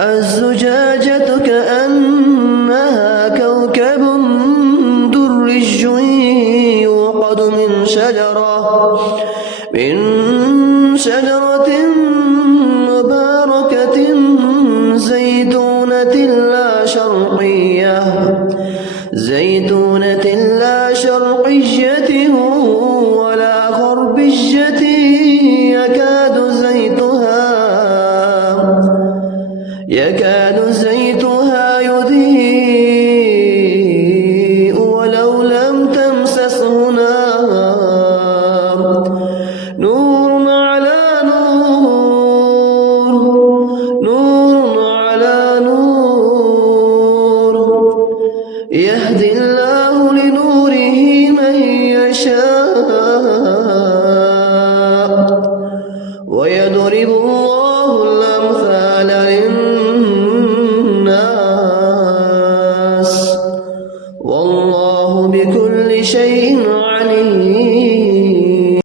الزجاجة كأنها كوكب دري يوقد من شجرة مباركة زيتونة لا شرقية ولا غربية يكاد زيتها يضيء ولو لم تمسسه نار نور على نور يهدي الله لنوره من يشاء ويضرب الله